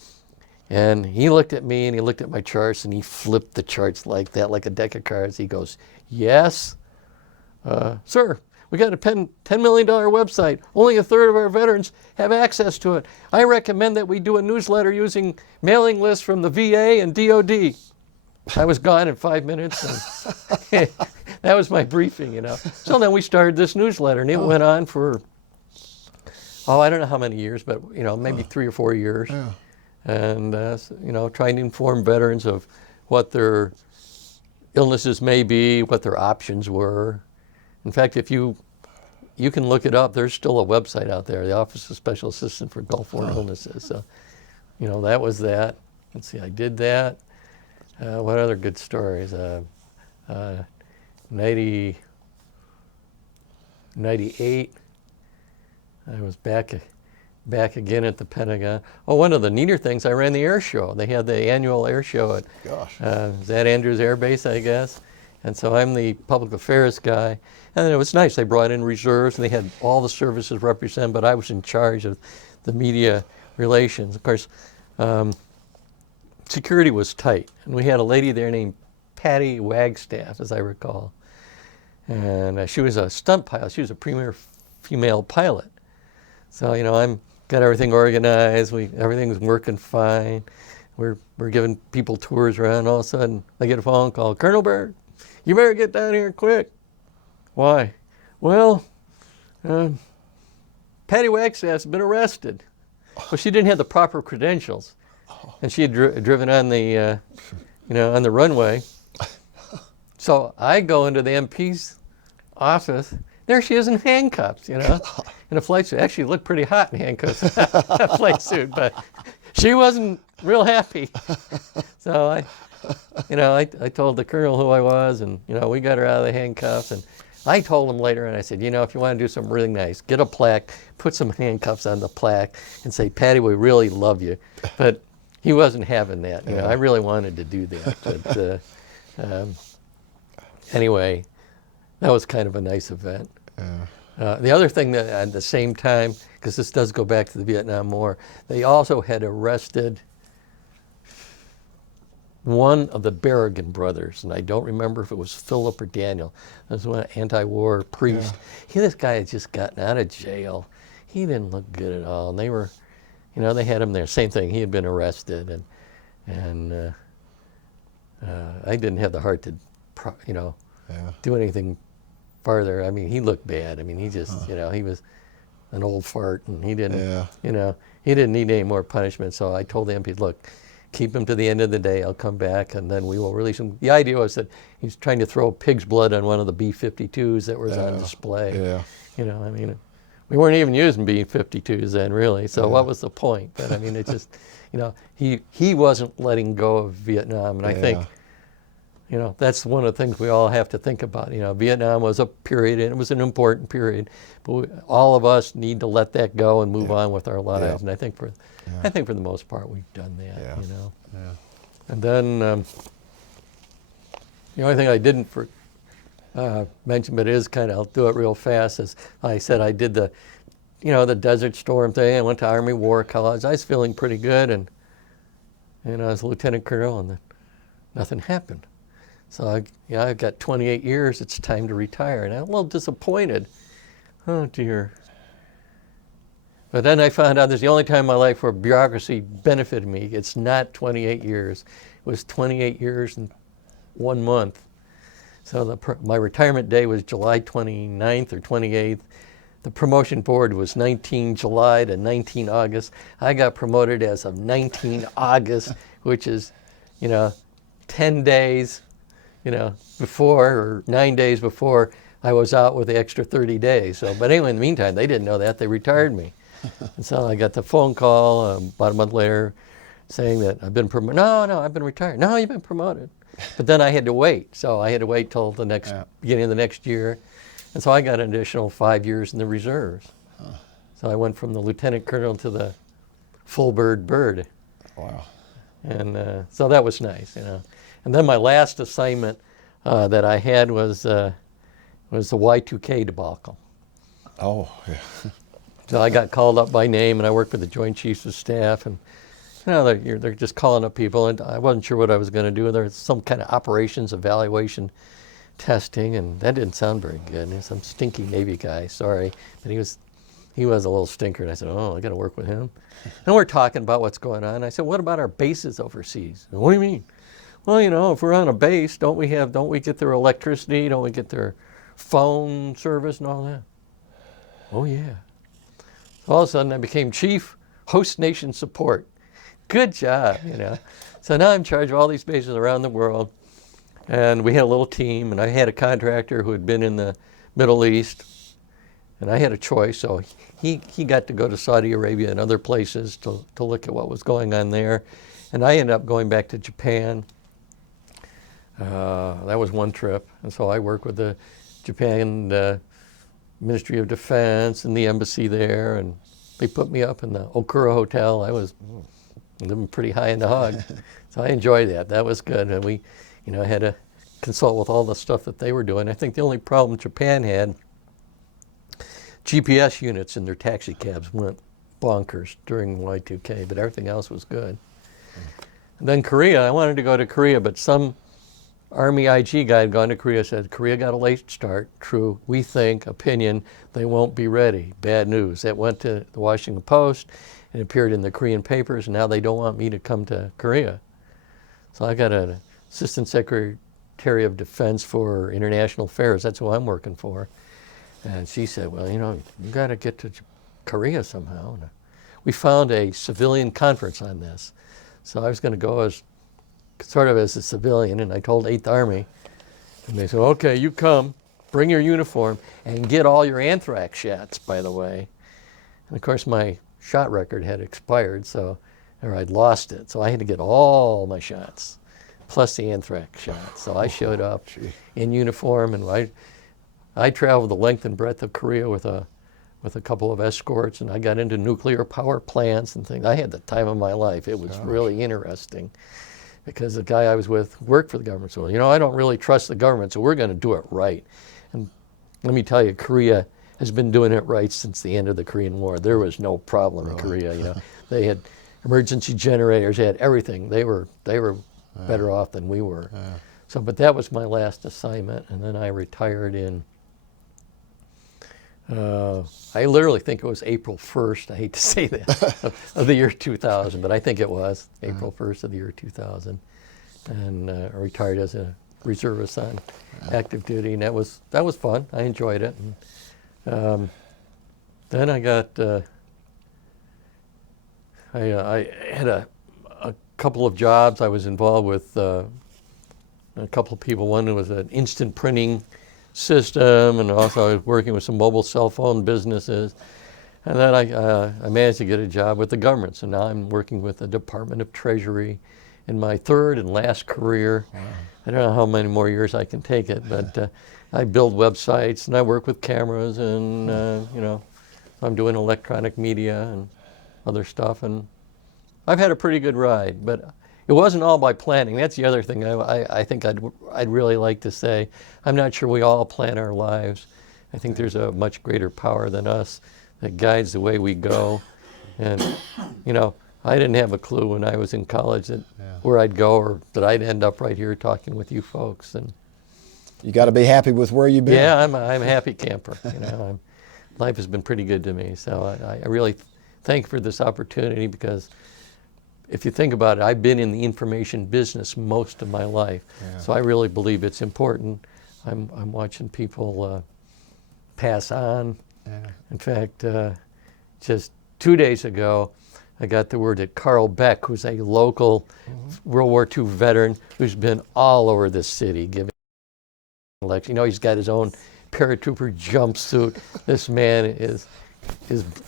And he looked at me, and he looked at my charts, and he flipped the charts like that, like a deck of cards. He goes, yes, sir, we got a $10 million website. Only a third of our veterans have access to it. I recommend that we do a newsletter using mailing lists from the VA and DOD. I was gone in 5 minutes, and that was my briefing, you know. So then we started this newsletter, and it went on for, I don't know how many years, but, you know, maybe 3 or 4 years. And, you know, trying to inform veterans of what their illnesses may be, what their options were. In fact, if you can look it up, there's still a website out there, the Office of Special Assistant for Gulf War Illnesses. So, you know, that was that. Let's see, I did that. What other good stories? 98, I was back again at the Pentagon. Oh, one of the neater things, I ran the air show. They had the annual air show at Zat Andrews Air Base, I guess. And so I'm the public affairs guy. And it was nice. They brought in reserves, and they had all the services represented, but I was in charge of the media relations. Of course, security was tight. And we had a lady there named Patty Wagstaff, as I recall. And she was a stunt pilot. She was a premier female pilot. So, you know, I'm got everything organized. Everything's working fine. We're giving people tours around. All of a sudden, I get a phone call. Colonel Bird, you better get down here quick. Why? Well, Patty Wagstaff's been arrested. Well, she didn't have the proper credentials, and she had driven on the, on the runway. So I go into the MP's office. There she is in handcuffs, in a flight suit. Actually, looked pretty hot in handcuffs, a flight suit, but she wasn't real happy. So I told the colonel who I was, and we got her out of the handcuffs, and I told him later, and I said, if you want to do something really nice, get a plaque, put some handcuffs on the plaque, and say, Patty, we really love you. But he wasn't having that. I really wanted to do that, but anyway, that was kind of a nice event. The other thing that at the same time, because this does go back to the Vietnam War, they also had arrested one of the Berrigan brothers, and I don't remember if it was Philip or Daniel. This was an anti-war priest. This guy had just gotten out of jail. He didn't look good at all. And they were, they had him there. Same thing. He had been arrested, and I didn't have the heart to, do anything farther. I mean, he looked bad. I mean, he just, he was an old fart, and he didn't, he didn't need any more punishment. So I told the MP, look, keep him to the end of the day. I'll come back, and then we will release him. The idea was that he's trying to throw pig's blood on one of the B-52s that was on display. I mean, we weren't even using B-52s then, really. So what was the point? But I mean, it just, he wasn't letting go of Vietnam, and I think, that's one of the things we all have to think about. Vietnam was a period, and it was an important period, but all of us need to let that go and move on with our lives. And I think for the most part we've done that. And then the only thing I didn't mention, but it is kind of, I'll do it real fast, is I said I did the, the Desert Storm thing. I went to Army War College. I was feeling pretty good, and I was a lieutenant colonel, and then nothing happened. So I've got 28 years. It's time to retire, and I'm a little disappointed. Oh dear. But then I found out this is the only time in my life where bureaucracy benefited me. It's not 28 years. It was 28 years and 1 month. So my retirement day was July 29th or 28th. The promotion board was 19 July to 19 August. I got promoted as of 19 August, which is, 10 days, before, or 9 days before I was out with the extra 30 days. So, but anyway, in the meantime, they didn't know that. They retired me. And so I got the phone call about a month later saying that I've been promoted. No, I've been retired. No, you've been promoted. But then I had to wait. So I had to wait till the beginning of the next year. And so I got an additional 5 years in the reserves. So I went from the lieutenant colonel to the full bird. Wow. And so that was nice, And then my last assignment that I had was the Y2K debacle. Oh, yeah. So I got called up by name, and I worked with the Joint Chiefs of Staff, and they're just calling up people, and I wasn't sure what I was going to do. There was some kind of operations evaluation testing, and that didn't sound very good. And some stinky Navy guy, sorry, but he was a little stinker. And I said, I got to work with him. And we're talking about what's going on. I said, what about our bases overseas? And, what do you mean? Well, if we're on a base, don't we get their electricity? Don't we get their phone service and all that? Oh yeah. All of a sudden, I became chief host nation support. Good job, So now I'm in charge of all these bases around the world. And we had a little team, and I had a contractor who had been in the Middle East, and I had a choice. So he got to go to Saudi Arabia and other places to look at what was going on there. And I ended up going back to Japan. That was one trip. And so I worked with the Japan Ministry of Defense and the embassy there, and they put me up in the Okura Hotel. I was living pretty high in the hog. So I enjoyed that. That was good. And we, had to consult with all the stuff that they were doing. I think the only problem Japan had, GPS units in their taxi cabs went bonkers during Y2K, but everything else was good. And then Korea, I wanted to go to Korea, but some Army IG guy had gone to Korea, said, Korea got a late start. True. We think, opinion, they won't be ready. Bad news. That went to the Washington Post and appeared in the Korean papers, and now they don't want me to come to Korea. So I got an Assistant Secretary of Defense for International Affairs. That's who I'm working for. And she said, well, you got to get to Korea somehow. we found a civilian conference on this. So I was going to go as sort of as a civilian, and I told 8th Army, and they said, okay, you come, bring your uniform, and get all your anthrax shots, by the way. And of course, my shot record had expired, or I'd lost it, so I had to get all my shots, plus the anthrax shots. So I showed up in uniform, and I traveled the length and breadth of Korea with a couple of escorts, and I got into nuclear power plants and things. I had the time of my life. It was really interesting, because the guy I was with worked for the government. So, I don't really trust the government, so we're going to do it right. And let me tell you, Korea has been doing it right since the end of the Korean War. There was no problem in Korea. They had emergency generators, they had everything. They were better off than we were. So, but that was my last assignment, and then I retired in. I literally think it was April 1st, I hate to say that, of the year 2000, but I think it was April 1st of the year 2000. And I retired as a reservist on active duty, and that was fun. I enjoyed it. And, then I got, I had a couple of jobs. I was involved with a couple of people. One was an instant printing system, and also I was working with some mobile cell phone businesses. And then I managed to get a job with the government. So now I'm working with the Department of Treasury in my third and last career. Wow. I don't know how many more years I can take it, but I build websites and I work with cameras, and I'm doing electronic media and other stuff. And I've had a pretty good ride, but it wasn't all by planning. That's the other thing I think I'd really like to say. I'm not sure we all plan our lives. I think there's a much greater power than us that guides the way we go. And, I didn't have a clue when I was in college where I'd go, or that I'd end up right here talking with you folks. And You got to be happy with where you've been. yeah, I'm a happy camper. Life has been pretty good to me. So I really thank you for this opportunity, because if you think about it, I've been in the information business most of my life. Yeah. So I really believe it's important. I'm watching people pass on. Yeah. In fact, just 2 days ago, I got the word that Carl Beck, who's a local World War II veteran who's been all over this city giving lectures. He's got his own paratrooper jumpsuit. This man is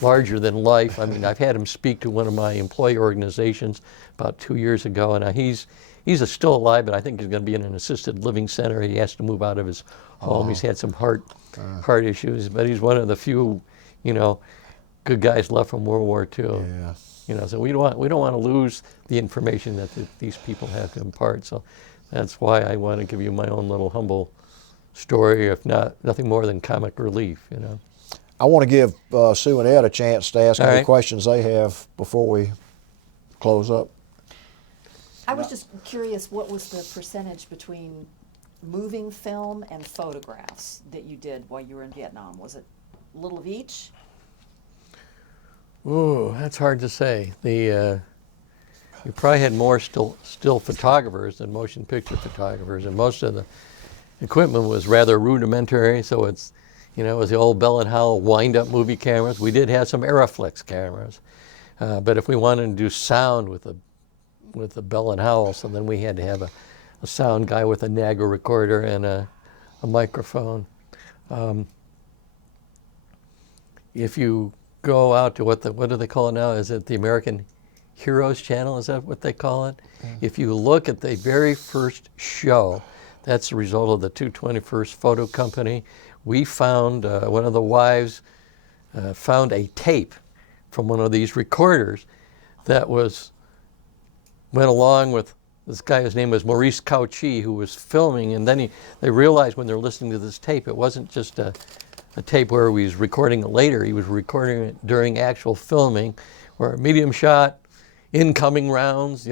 larger than life. I mean, I've had him speak to one of my employee organizations about 2 years ago, and he's still alive, but I think he's going to be in an assisted living center. He has to move out of his home. He's had some heart issues, but he's one of the few, good guys left from World War II. Yeah. So we don't want to lose the information that these people have to impart. So that's why I want to give you my own little humble story, if nothing more than comic relief. I want to give Sue and Ed a chance to ask All any right. questions they have before we close up. I was just curious, what was the percentage between moving film and photographs that you did while you were in Vietnam? Was it a little of each? Ooh, that's hard to say. You probably had more still photographers than motion picture photographers, and most of the equipment was rather rudimentary. So it was the old Bell and Howell wind-up movie cameras. We did have some Aeroflex cameras, but if we wanted to do sound with the Bell and Howell, so then we had to have a sound guy with a Nagra recorder and a microphone. If you go out to what do they call it now? Is it the American Heroes Channel? Is that what they call it? If you look at the very first show, that's the result of the 221st Photo Company. We found, one of the wives found a tape from one of these recorders that went along with this guy. His name was Maurice Cauchy, who was filming, and then they realized when they're listening to this tape, it wasn't just a tape where he was recording it later. He was recording it during actual filming, where medium shot, incoming rounds,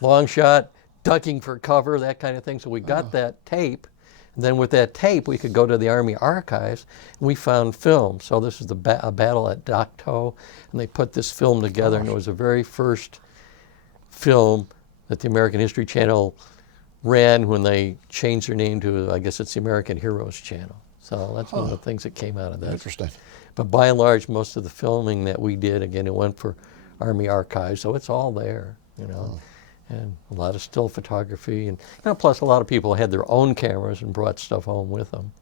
long shot, ducking for cover, that kind of thing. So we got that tape, and then with that tape, we could go to the Army archives, and we found film. So this is a battle at Dak To, and they put this film together, and it was the very first film that the American History Channel ran when they changed their name to, I guess it's the American Heroes Channel. So that's one of the things that came out of that. Interesting. But by and large, most of the filming that we did, again, it went for Army Archives, so it's all there, you know. And a lot of still photography, and you know, plus a lot of people had their own cameras and brought stuff home with them.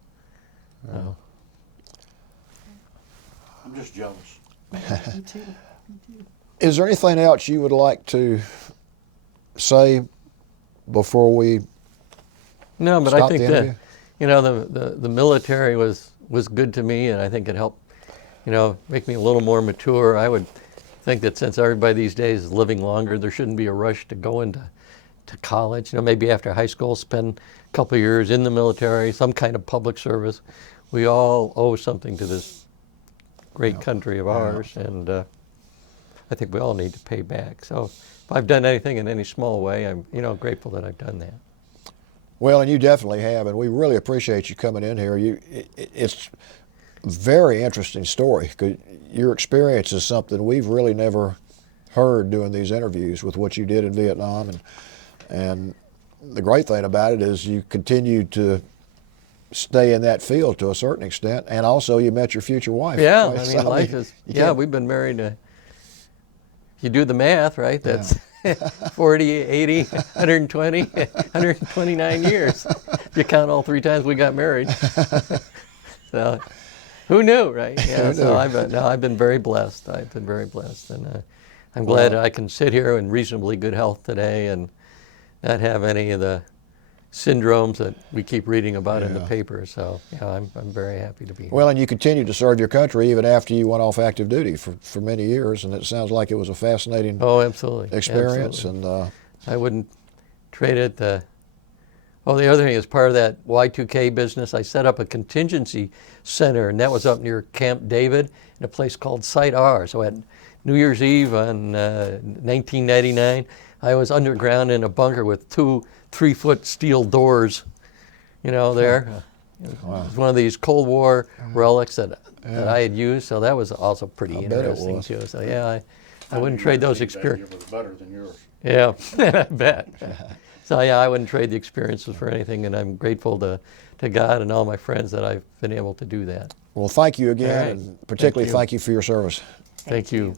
So. I'm just jealous. Me too. Is there anything else you would like to say before we No, but I stop think the that, interview? you know, the military was good to me, and I think it helped, you know, make me a little more mature. I would think that since everybody these days is living longer, there shouldn't be a rush to go into college. You know, maybe after high school, spend a couple of years in the military, some kind of public service. We all owe something to this great country of ours, and I think we all need to pay back. So if I've done anything in any small way, I'm, you know, grateful that I've done that. Well, and you definitely have, and we really appreciate you coming in here. It's a very interesting story, because your experience is something we've really never heard doing these interviews with what you did in Vietnam, and the great thing about it is you continue to stay in that field to a certain extent, and also you met your future wife. Yeah, right? I mean, So, life is, you yeah, can't- we've been married to, you do the math, right? That's 40, 80, 120, 129 years. If you count all 3 times we got married. So, who knew, right? Yeah, Who so knew? I've been very blessed. I've been very blessed. And I'm glad I can sit here in reasonably good health today and not have any of the syndromes that we keep reading about in the Yeah. paper. So, yeah, I'm very happy to be here. Well, and you continued to serve your country even after you went off active duty for many years, and it sounds like it was a fascinating Oh, absolutely. experience. Absolutely. And I wouldn't trade it. The other thing is part of that Y2K business, I set up a contingency center, and that was up near Camp David in a place called Site R. So at New Year's Eve on 1999, I was underground in a bunker with 2 3-foot steel doors, you know, there. It was one of these Cold War relics that I had used, so that was also pretty I bet it interesting was. too. So yeah, I wouldn't trade those experiences. It was better than yours. Yeah, I bet. So yeah, I wouldn't trade the experiences for anything, and I'm grateful to God and all my friends that I've been able to do that. well, thank you again, All right. and particularly Thank you. thank you for your service. Thank you.